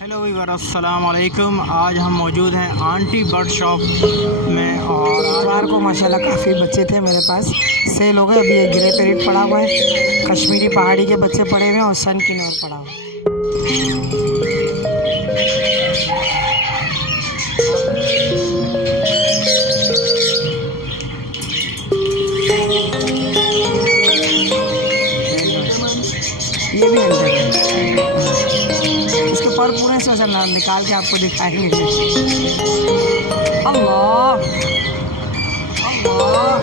Hello Weaver अस्सलाम वालेकुम। आज हम मौजूद हैं आंटी बर्ड शॉप में और इतवार को माशाल्लाह काफ़ी बच्चे थे मेरे पास, सेल हो गए। अभी ये ग्रे पेरिट पड़ा हुआ है, कश्मीरी पहाड़ी के बच्चे पड़े हुए हैं और सन किनोर पड़ा हुआ है। ये भी अंडर है। इसके पर पूरे से असर निकाल के आपको दिखाएंगे। अल्लाह अल्लाह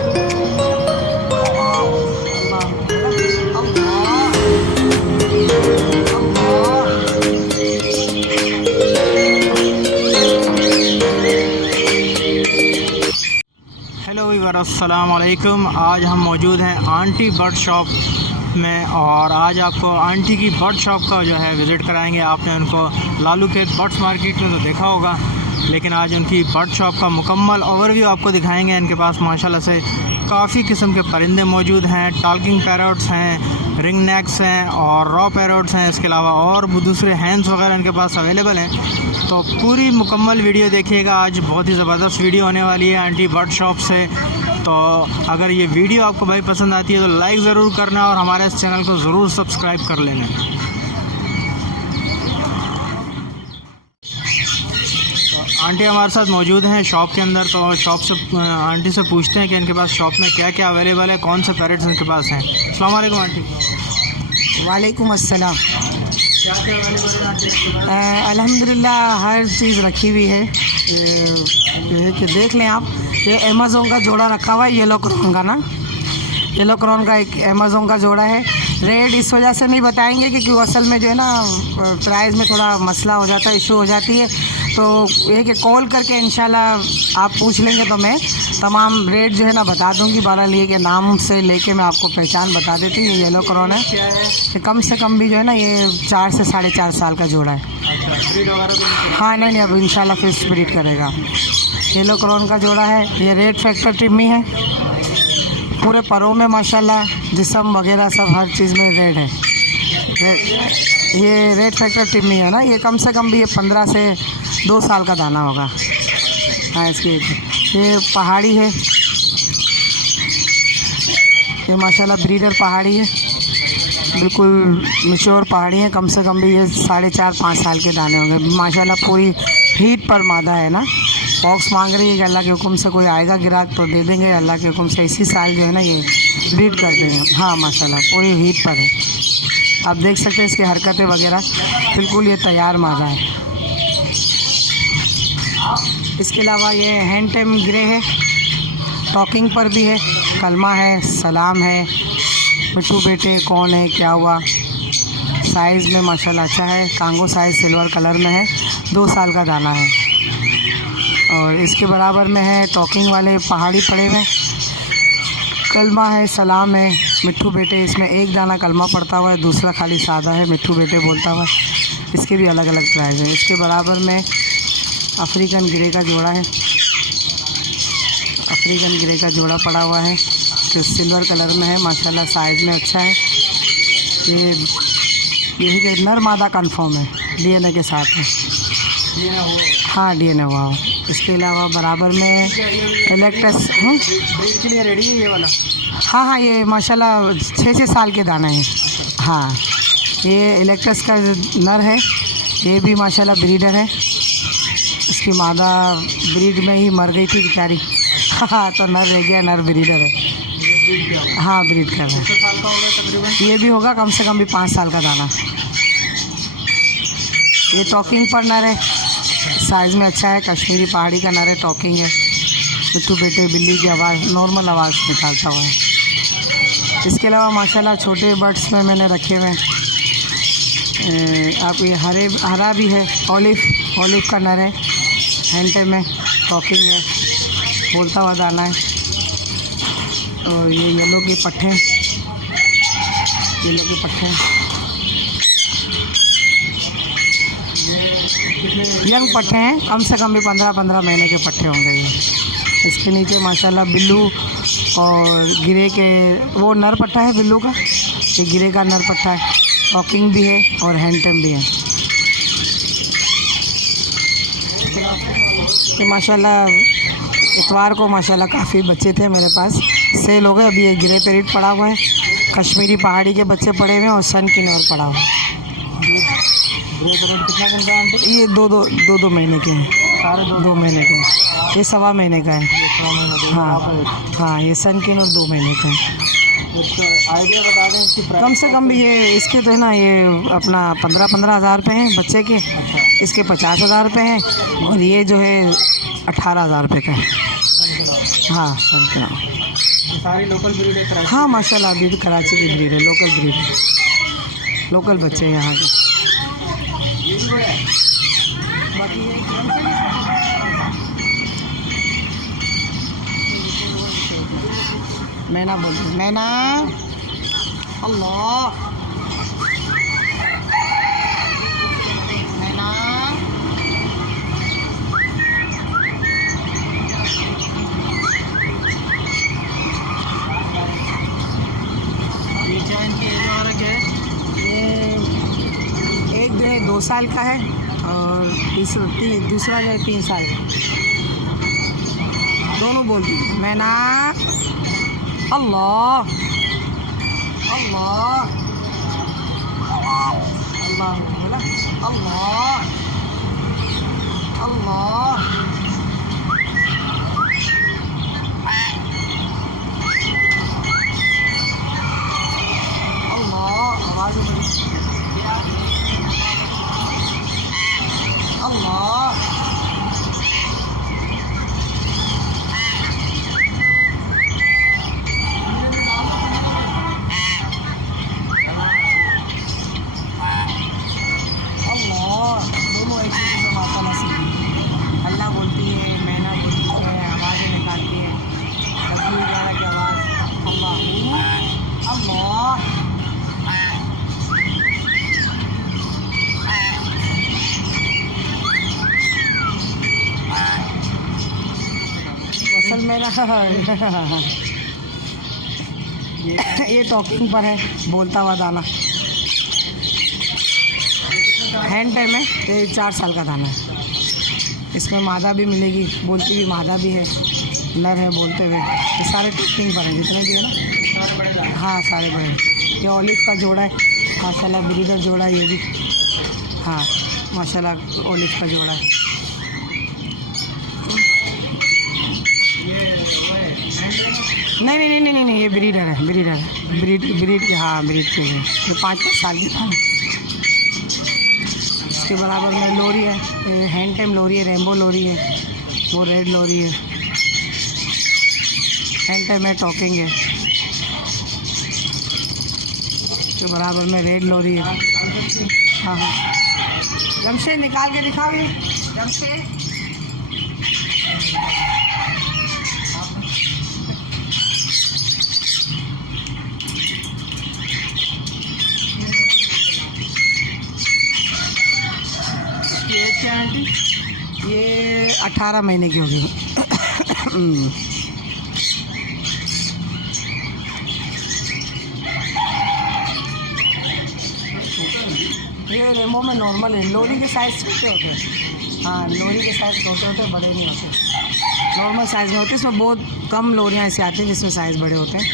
हेलो वीवर अस्सलाम वालेकुम। आज हम मौजूद हैं आंटी बर्ड शॉप में और आज आपको आंटी की बर्ड शॉप का जो है विज़िट कराएंगे। आपने उनको लालू खेत बर्ड्स मार्केट में तो देखा होगा, लेकिन आज उनकी बर्ड शॉप का मुकम्मल ओवरव्यू आपको दिखाएंगे। इनके पास माशाल्लाह से काफ़ी किस्म के परिंदे मौजूद हैं। टॉकिंग पैरट्स हैं, रिंग नेक्स हैं और रॉ पैरट्स हैं। इसके अलावा और दूसरे हैंड्स वगैरह इनके पास अवेलेबल हैं। तो पूरी मुकम्मल वीडियो देखिएगा। आज बहुत ही ज़बरदस्त वीडियो होने वाली है आंटी बर्ड शॉप से। तो अगर ये वीडियो आपको भाई पसंद आती है तो लाइक ज़रूर करना और हमारे इस चैनल को ज़रूर सब्सक्राइब कर लेना। आंटी हमारे साथ मौजूद हैं शॉप के अंदर। तो शॉप से आंटी से पूछते हैं कि इनके पास शॉप में क्या क्या अवेलेबल है, कौन से पैरेट्स इनके पास हैं। अस्सलाम वालेकुम आंटी। वालेकुम अस्सलाम। क्या क्या अवेलेबल है आंटी? अल्हम्दुलिल्लाह हर चीज़ रखी हुई है। ये कि देख लें आप, ये अमेज़ोन का जोड़ा रखा हुआ है, येलो क्रॉन का ना, येलो क्रॉन का एक अमेज़ोन का जोड़ा है। रेट इस वजह से नहीं बताएंगे क्योंकि असल में जो है ना प्राइस में थोड़ा मसला हो जाता है, इशू हो जाती है। तो ये कि कॉल करके इंशाल्लाह आप पूछ लेंगे तो मैं तमाम रेट जो है ना बता दूंगी। बहरहाल ये कि नाम से लेके मैं आपको पहचान बता देती हूँ। ये येलो क्रॉन है, ये कम से कम भी जो है ना ये 4 से 4.5 साल का जोड़ा है। ब्रीड वगैरह तो हाँ नहीं, अब इंशाल्लाह फिर ब्रीड करेगा। येलो क्रॉन का जोड़ा है। ये रेड फैक्टर टिम्मी है, पूरे परों में माशाल्लाह जिस्म वगैरह सब हर चीज़ में रेड है। ये रेड फैक्टर टिम्मी है ना, ये कम से कम भी ये 15 से 2 साल का दाना होगा। हाँ इसकी ये पहाड़ी है, ये माशाल्लाह ब्रीडर पहाड़ी है, बिल्कुल मैच्योर पहाड़ी है। कम से कम भी ये 4.5-5 साल के दाने होंगे माशाल्लाह। पूरी हीट पर मादा है ना, बॉक्स मांग रही है कि अल्लाह के हुक्म से कोई आएगा गिराक तो दे देंगे। अल्लाह के हुक्म से इसी साल जो है ना ये ब्रीड कर देंगे। हाँ माशाल्लाह पूरी हीट पर है, आप देख सकते हैं इसकी हरकतें वगैरह, बिल्कुल ये तैयार मादा है। इसके अलावा ये हैंड टेम ग्रे है, टॉकिंग पर भी है, कलमा है, सलाम है, मिट्टू बेटे कौन है क्या हुआ। साइज़ में माशाल्लाह अच्छा है, कांगो साइज़ सिल्वर कलर में है, 2 साल का दाना है। और इसके बराबर में है टॉकिंग वाले पहाड़ी पड़े हुए, कलमा है, सलाम है, मिट्टू बेटे। इसमें एक दाना कलमा पड़ता हुआ है, दूसरा खाली सादा है, मिट्टू बेटे बोलता हुआ। इसके भी अलग अलग प्राइस है। इसके बराबर में अफ्रीकन ग्रे का जोड़ा है, अफ्रीकन ग्रे का जोड़ा पड़ा हुआ है जो सिल्वर कलर में है माशाल्लाह, साइज़ में अच्छा है। ये यही कि नर मादा कन्फर्म है, डीएनए के साथ में। हाँ डीएनए हुआ हो। इसके अलावा बराबर में इलेक्ट्रस ब्रीड के लिए रेडी है ये वाला। हाँ ये माशाल्लाह 6 साल के दाना है। हाँ ये इलेक्ट्रस का नर है, ये भी माशाल्लाह ब्रीडर है। इसकी मादा ब्रीड में ही मर गई थी बेचारी। हाँ तो नर रह गया, नर ब्रीडर है। हाँ ब्रीड कर रहा है। साल का होगा तकरीबन? ये भी होगा कम से कम भी 5 साल का दाना। ये टॉकिंग पर नर है, साइज़ में अच्छा है, कश्मीरी पहाड़ी का नर है, टॉकिंग है, मिट्टू बेटे बिल्ली की आवाज़ नॉर्मल आवाज़ निकालता हुआ है। इसके अलावा माशाल्लाह छोटे बर्ड्स में मैंने रखे हुए हैं। आप ये हरा भी है, ऑलिव का नर है, हैंटे में टॉकिंग है, बोलता हुआ दाना है। और ये येलो के पट्टे, येलो के पट्टे यंग पट्टे हैं, कम से कम भी 15-15 महीने के पट्टे होंगे ये। इसके नीचे माशाल्लाह बिल्लू और गिरे के वो नर पट्टा है बिल्लू का, ये गिरे का नर पट्टा है, टॉकिंग भी है और हैंड टेम भी है। ये माशाल्लाह इतवार को माशाल्लाह काफ़ी बच्चे थे मेरे पास, सेल हो गए। अभी ये ग्रे पेरिट पड़ा हुआ है, कश्मीरी पहाड़ी के बच्चे पड़े हुए हैं और सन किनोर पड़ा हुआ है। ग्रे पेरिट कितना दिन का है आंटी? ये दो महीने के हैं, सारे 2 महीने के हैं। ये 1.25 महीने का है। 6 महीने हाँ हाँ, ये सन किनोर 2 महीने का है। आइडिया बता दें इसकी प्राइस। कम से कम भी ये इसके तो है ना, ये अपना 15-15 हज़ार रुपये हैं बच्चे के। अच्छा, इसके 50 हज़ार रुपये हैं और ये जो है 18 हज़ार रुपये का है। हाँ सन किनोर। ये सारी लोकल ब्रीड है कराची? हाँ माशाल्लाह, अभी तो कराची की ब्रीड है, लोकल ब्रीड है, लोकल बच्चे हैं यहाँ के। बाकी ये मैना बोलती हूँ, मैना अल्लाह मैना। ये क्या इनकी एज वगैरह क्या है? ये एक जो है 2 साल का है और दूसरा जो है 3 साल का। दोनों बोलती हैं मैना अल्लाह अल्लाह अल्लाह बोला अल्लाह अल्लाह। अल्लाह आवाज़ अल्लाह। दोनों एक दूसरे से माशाल्लाह सीखी। अल्लाह बोलती है, मैना बोलती है, आवाज़ें निकालती है, रब्बी वगैरह की आवाज़ अल्लाह अल्लाह। असल में ना ये टॉकिंग पर है, बोलता हुआ दाना। हैंड टाइम है, ये 4 साल का दाना है। इसमें मादा भी मिलेगी, बोलती हुई मादा भी है, नर है बोलते हुए। ये सारे टॉकिंग पर हैं जितने भी है ना, सारे बड़े दाने। हाँ सारे बड़े। ये ऑलिव का जोड़ा है माशाल्लाह, ब्रीडर जोड़ा है ये भी। हाँ माशाल्लाह ऑलिव का जोड़ा है। ये वो है हैंड नहीं, ये ब्रीडर है, ब्रीड के। हाँ ब्रीड के हैं ये, 5-5 साल के दाने। इसके बराबर में लोरी है, ये हैंड टाइम लोरी है, रेम्बो लोरी है, वो रेड लोरी है। हैंड टाइम है, टॉकिंग है। इसके बराबर में रेड लोरी है। हाँ जमशेद निकाल के दिखाओ ये, जमशेद। इसकी एज क्या है आंटी? ये 18 महीने की होगी। ये रेमो में नॉर्मल है, लोरी के साइज़ छोटे होते हैं। हाँ लोरी के साइज़ छोटे होते हैं, बड़े नहीं होते, नॉर्मल साइज़ में होते हैं। इसमें बहुत कम लोरियाँ ऐसी आती हैं जिसमें साइज़ बड़े होते हैं।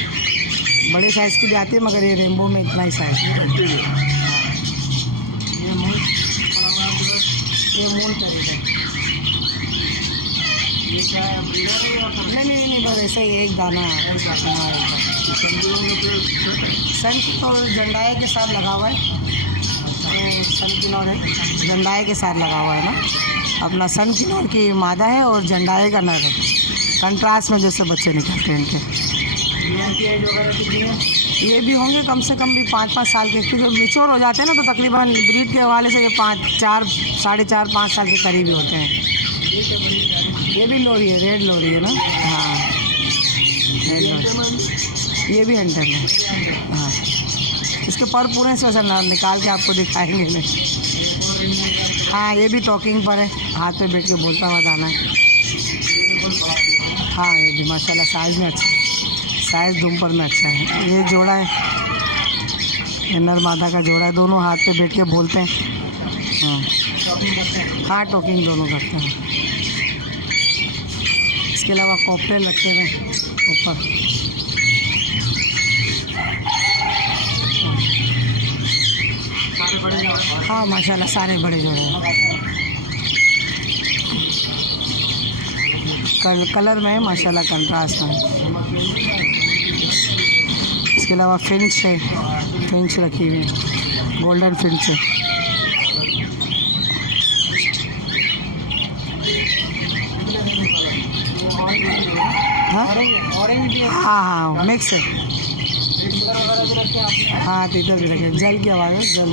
बड़े साइज़ की भी आती है, मगर ये रेमबो में इतना ही साइज़ है। ये मूल पड़ा हुआ है आपके पास? ये मूल करेगा। ये क्या है, ब्रीडर है या फिर नहीं बस ऐसे ही एक दाना है। सन तो झंडाए के साथ लगा हुआ है, तो सन किनोर है, झंडाए के साथ लगा हुआ है ना। अपना सन किनोर की मादा है और झंडाए का नर है। कंट्रास्ट में जैसे बच्चे निकलते हैं इनके। ये इनकी एज वगैरह कितनी है? ये भी होंगे कम से कम भी 5-5 साल के, क्योंकि मिच्योर हो जाते हैं ना, तो तकरीबन ब्रीड के हवाले से ये 5-4, 4.5-5 साल के करीब ही होते हैं। ये भी लोरी है, रेड लोरी है ना। हाँ रेड लोरी, ये भी हंटर है। हाँ इसके पर पूरे से वैसे निकाल के आपको दिखाएंगे नहीं। हाँ ये भी टॉकिंग पर है, हाथ पे बैठ के बोलता हुआ दाना है। हाँ ये भी माशाल्लाह साइज़ में अच्छा है, साइज़ दुम्पर में अच्छा है। ये जोड़ा है, ये नर मादा का जोड़ा है, दोनों हाथ पे बैठ के बोलते हैं। हाँ टॉकिंग दोनों करते हैं। इसके अलावा कॉकटेल रखे हुए हैं ऊपर। हाँ माशाल्लाह सारे बड़े जोड़े हैं। कलर में है माशाल्लाह, कंट्रास्ट में। इसके अलावा फिंच है, फिंच रखी हुई है, गोल्डन फिंच है। हाँ हाँ मिक्स है। हाँ तीतर भी रखे, जल की आवाज़ है, जल।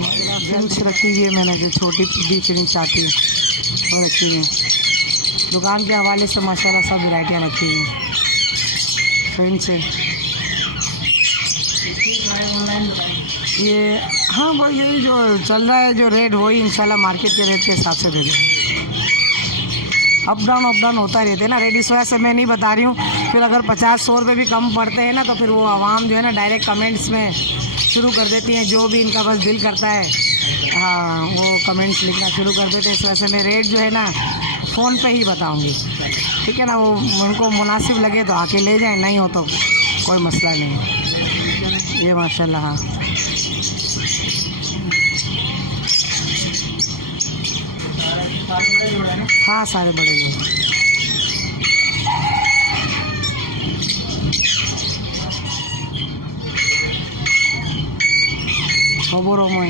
फिंच रखी हुई है मैंने, जो छोटी भी फिंच आती है वो रखी हुई है। दुकान के हवाले से माशाल्लाह सब वैरायटियाँ रखी हुई हैं। फिंच है ये। हाँ वो यही जो चल रहा है, जो रेट वही इंशाल्लाह मार्केट के रेट के हिसाब से दे दें। अप डाउन होता रहता है ना रेट, इस वजह से मैं नहीं बता रही हूँ। फिर अगर 50-100 रुपये भी कम पड़ते हैं ना, तो फिर वो आवाम जो है ना डायरेक्ट कमेंट्स में शुरू कर देती हैं, जो भी इनका बस दिल करता है हाँ वो कमेंट्स लिखना शुरू कर देते हैं। इस वजह से मैं रेट जो है ना फ़ोन पे ही बताऊँगी, ठीक है ना। वो उनको मुनासिब लगे तो आके ले जाएं, नहीं हो तो कोई मसला नहीं। ये माशाल्लाह हाँ हाँ सारे बड़े लोग। रोमो है,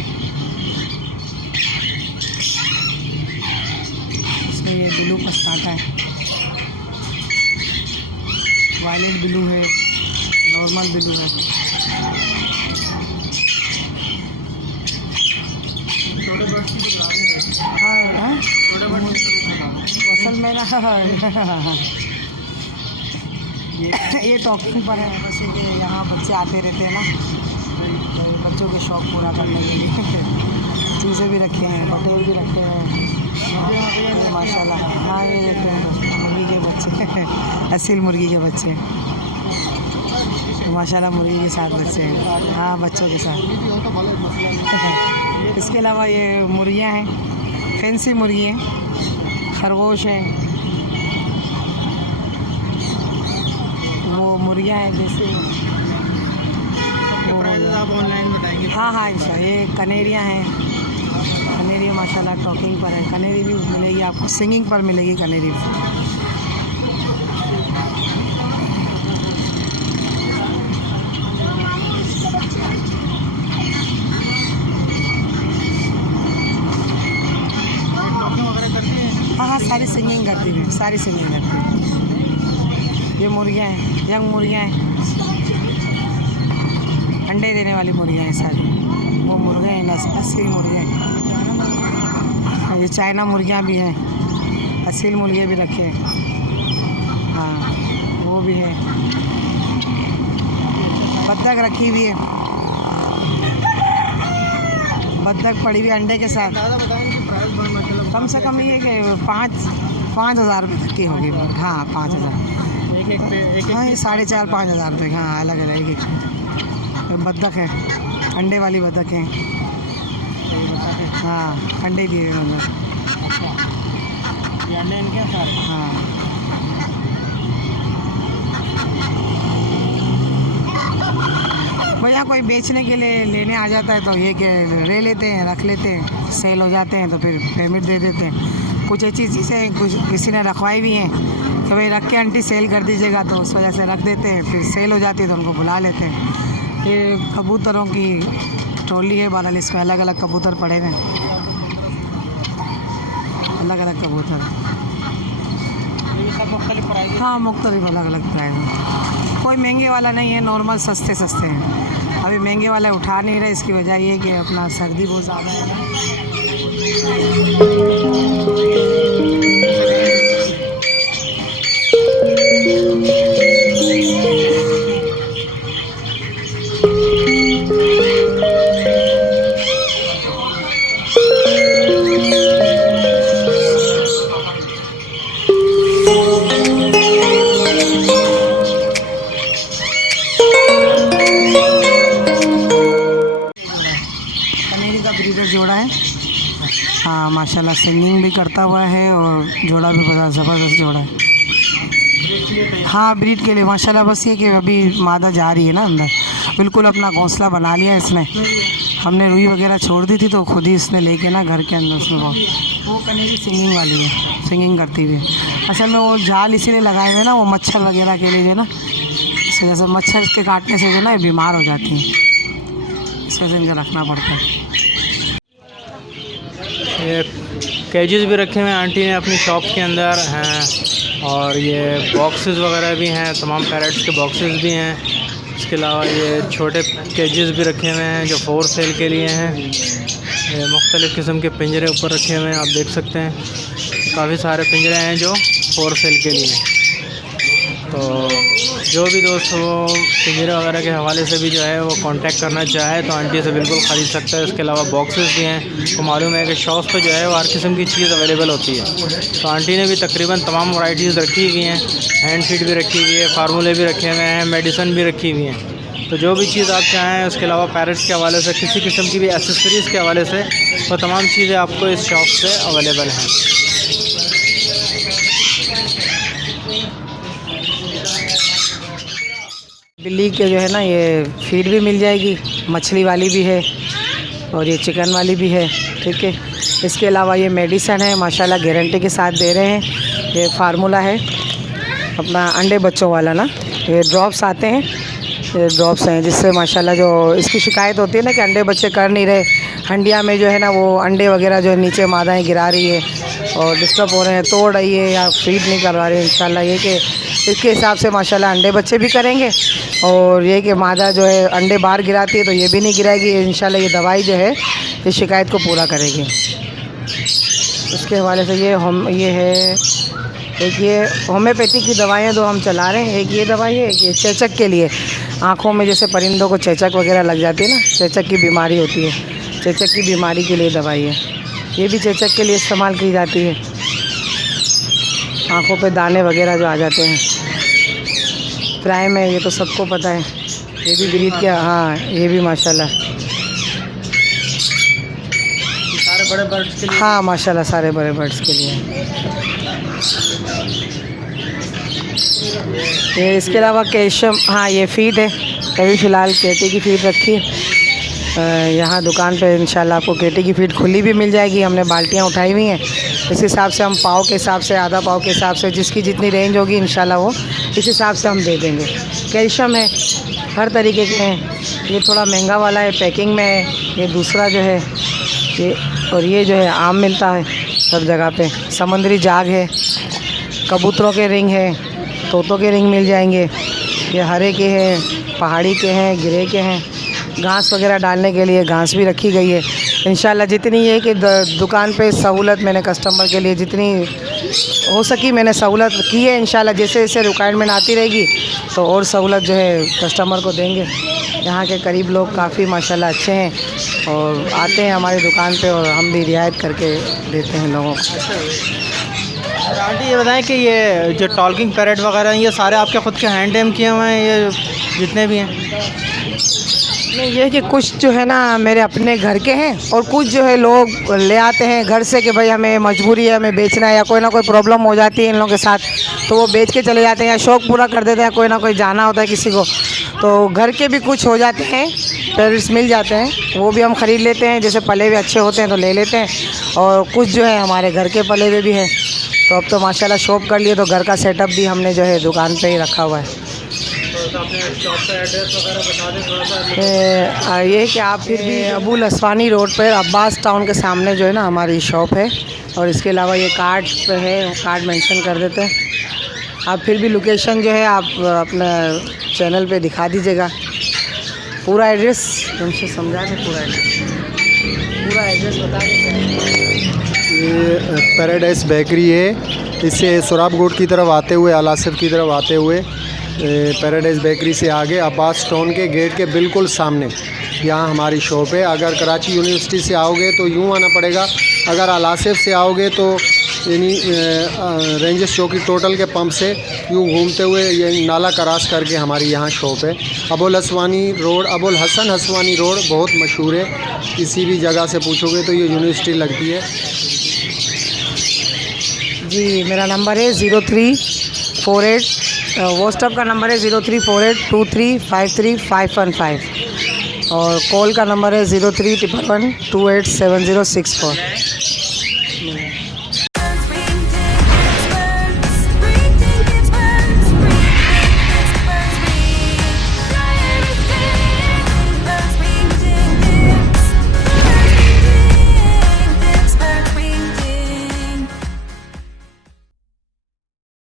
इसमें ये ब्लू का स्टार्ट है, वायलेट ब्लू है, नॉर्मल ब्लू है। हाँ असल में ना ये टॉकिंग पर है, वैसे कि यहाँ बच्चे आते रहते हैं ना, तो बच्चों के शौक़ पूरा करने के लिए चीज़ें भी रखी हैं, पटेल भी रखे हैं माशाल्लाह। हाँ ये देखते हैं मुर्गी के बच्चे असील मुर्गी के बच्चे, तो माशाल्लाह मुर्गी के साथ बच्चे हैं। हाँ बच्चों के साथ। इसके अलावा ये मुर्गियाँ हैं, फैंसी मुर्गी हैं, खरगोश हैं, वो मुर्गियाँ हैं जैसे। आप ऑनलाइन बताएंगे? हाँ हाँ इंशाल्लाह। ये कनेरियाँ हैं, कनेरी माशाल्लाह टॉकिंग पर है, कनेरी भी मिलेगी आपको, सिंगिंग पर मिलेगी कनेरी। हाँ हाँ सारी सिंगिंग करती है, सारी सिंगिंग करती है। ये मुर्गियाँ हैं, यंग मुर्गियाँ हैं, अंडे देने वाली मुर्गियाँ हैं सारी। वो मुर्गे हैं, असील मुर्गे हैं। ये चाइना मुर्गियाँ भी हैं, असील मुर्गे भी रखे हैं। हाँ वो भी है। बत्तख रखी हुई है, बत्तख पड़ी हुई अंडे के साथ। कम से कम ये कि 5,000 रुपये तक की होगी। हाँ 5,000। हाँ ये 4,500-5 हज़ार रुपये। हाँ अलग अलग एक बत्तख है, अंडे वाली बत्तख है। हाँ अंडे दिए उन्होंने। ये अंडे इनके सारे? हाँ भैया कोई बेचने के लिए लेने आ जाता है तो ये कि ले लेते हैं, रख लेते हैं, सेल हो जाते हैं तो फिर पेमेंट दे देते हैं। कुछ ऐसी चीज़ें कुछ किसी ने रखवाई भी हैं कि भाई रख के आंटी सेल कर दीजिएगा, तो उस वजह से रख देते हैं, फिर सेल हो जाती है तो उनको बुला लेते हैं। ये कबूतरों की ट्रॉली है, बहरहाल इसमें अलग अलग कबूतर पड़े हैं, अलग अलग कबूतर। हाँ मुख्तलिफ अलग अलग प्राइस है, कोई महंगे वाला नहीं है, नॉर्मल सस्ते सस्ते हैं। अभी महंगे वाला उठा नहीं रहे, इसकी वजह ये कि अपना सर्दी बहुत ज़्यादा है ना। ब्रीडर जोड़ा है। हाँ माशाल्लाह सिंगिंग भी करता हुआ है और जोड़ा भी बड़ा ज़बरदस्त जोड़ा है। हाँ ब्रीड के लिए माशाल्लाह, बस ये कि अभी मादा जा रही है ना अंदर, बिल्कुल अपना घोंसला बना लिया इसने। हमने रुई वगैरह छोड़ दी थी तो खुद ही इसने लेके ना घर के अंदर उसमें वो कनेरी सिंगिंग वाली है, सिंगिंग करती हुई। असल में वो जाल इसीलिए लगाए हुए ना, वो मच्छर वगैरह के लिए जो ना, इस वजह से मच्छर के काटने से जो ना बीमार हो जाती हैं, इस वजह से इनको रखना पड़ता है। ये केजेस भी रखे हुए हैं आंटी ने अपनी शॉप के अंदर हैं, और ये बॉक्सेस वगैरह भी हैं, तमाम पैरेट्स के बॉक्सेस भी हैं। इसके अलावा ये छोटे केजेस भी रखे हुए हैं जो फॉर सेल के लिए हैं। ये मुख्तलिफ़ किस्म के पिंजरे ऊपर रखे हुए हैं, आप देख सकते हैं काफ़ी सारे पिंजरे हैं जो फॉर सेल के लिए हैं। तो जो भी दोस्त वो पिंजरे वगैरह के हवाले से भी जो है वो कांटेक्ट करना चाहे तो आंटी से बिल्कुल ख़रीद सकता है। इसके अलावा बॉक्सेस भी हैं, तो मालूम है कि शॉप पे जो है वो हर किस्म की चीज़ अवेलेबल होती है। तो आंटी ने भी तकरीबन तमाम वैराइटीज़ रखी हुई हैं, हैंड फीड भी रखी हुई है, फार्मूले भी रखे हुए हैं, मेडिसन भी रखी हुई हैं। तो जो भी चीज़ आप चाहें, उसके अलावा पैरेट्स के हवाले से किसी किस्म की भी एसेसरीज़ के हवाले से वो तमाम चीज़ें आपको इस शॉप से अवेलेबल हैं। बिल्ली के जो है ना ये फीड भी मिल जाएगी, मछली वाली भी है और ये चिकन वाली भी है, ठीक है। इसके अलावा ये मेडिसन है, माशाल्लाह गारंटी के साथ दे रहे हैं। ये फार्मूला है अपना अंडे बच्चों वाला ना, ये ड्रॉप्स आते हैं, ये ड्रॉप्स हैं जिससे माशाल्लाह जो इसकी शिकायत होती है ना कि अंडे बच्चे कर नहीं रहे, हंडिया में जो है ना वो अंडे वगैरह जो है नीचे मादाएँ गिरा रही है और डिस्टर्ब हो रहे हैं, तोड़ रही है या फीड नहीं करवा रही है। इंशाल्लाह ये कि इसके हिसाब से माशाल्लाह अंडे बच्चे भी करेंगे, और ये कि मादा जो है अंडे बाहर गिराती है तो ये भी नहीं गिराएगी। इंशाल्लाह ये दवाई जो है इस शिकायत को पूरा करेगी। इसके हवाले से ये है एक ये होम्योपैथी की दवाइयाँ दो हम चला रहे हैं। एक ये दवाई है, एक ये चेचक के लिए, आँखों में जैसे परिंदों को चेचक वगैरह लग जाती है ना, चेचक की बीमारी होती है, चेचक की बीमारी के लिए दवाई है। ये भी चेचक के लिए इस्तेमाल की जाती है, आँखों पे दाने वगैरह जो आ जाते हैं। प्राइम है, ये तो सबको पता है, ये भी ब्रीड किया। हाँ ये भी माशाल्लाह सारे बड़े बर्ड्स के लिए। हाँ माशाल्लाह सारे बड़े बर्ड्स के लिए। ये इसके अलावा कैल्शियम, हाँ ये फीड है, अभी फ़िलहाल केटी की फीड रखी है यहाँ दुकान पे। इंशाल्लाह आपको केटी की फीड खुली भी मिल जाएगी, हमने बाल्टियाँ उठाई हुई हैं, इस हिसाब से हम पाव के हिसाब से, आधा पाव के हिसाब से, जिसकी जितनी रेंज होगी इंशाल्लाह वो इस हिसाब से हम दे देंगे। कैल्शियम है, हर तरीके के हैं। ये थोड़ा महंगा वाला है, पैकिंग में है। ये दूसरा जो है ये, और ये जो है आम मिलता है सब जगह पे। समुद्री जाग है, कबूतरों के रिंग है, तोतों के रिंग मिल जाएंगे। ये हरे के हैं, पहाड़ी के हैं, गिरे के हैं। घास वगैरह डालने के लिए घास भी रखी गई है। इंशाल्लाह जितनी ये कि दुकान पे सहूलत मैंने कस्टमर के लिए जितनी हो सकी मैंने सहूलत की है। इंशाल्लाह जैसे जैसे रिक्वायरमेंट आती रहेगी तो और सहूलत जो है कस्टमर को देंगे। यहाँ के करीब लोग काफ़ी माशाल्लाह अच्छे हैं और आते हैं हमारी दुकान पे और हम भी रियायत करके देते हैं लोगों को। आंटी ये बताएं कि ये जो टॉकिंग पैरेट वगैरह हैं ये सारे आपके ख़ुद के हैंड एम किए हुए हैं, ये जितने भी हैं? नहीं, ये कि कुछ जो है ना मेरे अपने घर के हैं और कुछ जो है लोग ले आते हैं घर से कि भाई हमें मजबूरी है, हमें बेचना है, या कोई ना कोई प्रॉब्लम हो जाती है इन लोगों के साथ तो वो बेच के चले जाते हैं या शौक़ पूरा कर देते हैं। कोई ना कोई जाना होता है किसी को, तो घर के भी कुछ हो जाते हैं, पेरेंट्स मिल जाते हैं, वो भी हम ख़रीद लेते हैं। जैसे पले हुए अच्छे होते हैं तो ले लेते हैं, और कुछ जो है हमारे घर के पले हुए भी हैं। तो अब तो माशाल्लाह शॉप कर लिए तो घर का सेटअप भी हमने जो है दुकान पे ही रखा हुआ है। तो अपने शॉप का एड्रेस वगैरह बता दें थोड़ा सा। ये कि आप फिर भी अबुल असवानी रोड पर अब्बास टाउन के सामने जो है ना हमारी शॉप है, और इसके अलावा ये कार्ड पे है, कार्ड मेंशन कर देते हैं। आप फिर भी लोकेशन जो है आप अपना चैनल पे दिखा दीजिएगा, पूरा एड्रेस तुमसे समझा दें, पूरा एड्रेस बता दें। ये पैराडाइज बेकरी है, इससे सोराब गोट की तरफ आते हुए, अलासिफ की तरफ आते हुए पैराडाइज बेकरी से आगे अब्बास टाउन के गेट के बिल्कुल सामने यहाँ हमारी शॉप है। अगर कराची यूनिवर्सिटी से आओगे तो यूँ आना पड़ेगा, अगर अलासिफ से आओगे तो यानी रेंजर्स चौकी टोटल के पंप से यूँ घूमते हुए ये नाला क्रॉस करके हमारी यहाँ शॉप है। अबुल हसवानी रोड, अबुल हसन हसवानी रोड बहुत मशहूर है, किसी भी जगह से पूछोगे तो ये यूनिवर्सिटी लगती है। जी मेरा नंबर है व्हाट्सअप का नंबर है 034823535515 और कॉल का नंबर है 0311128706 4।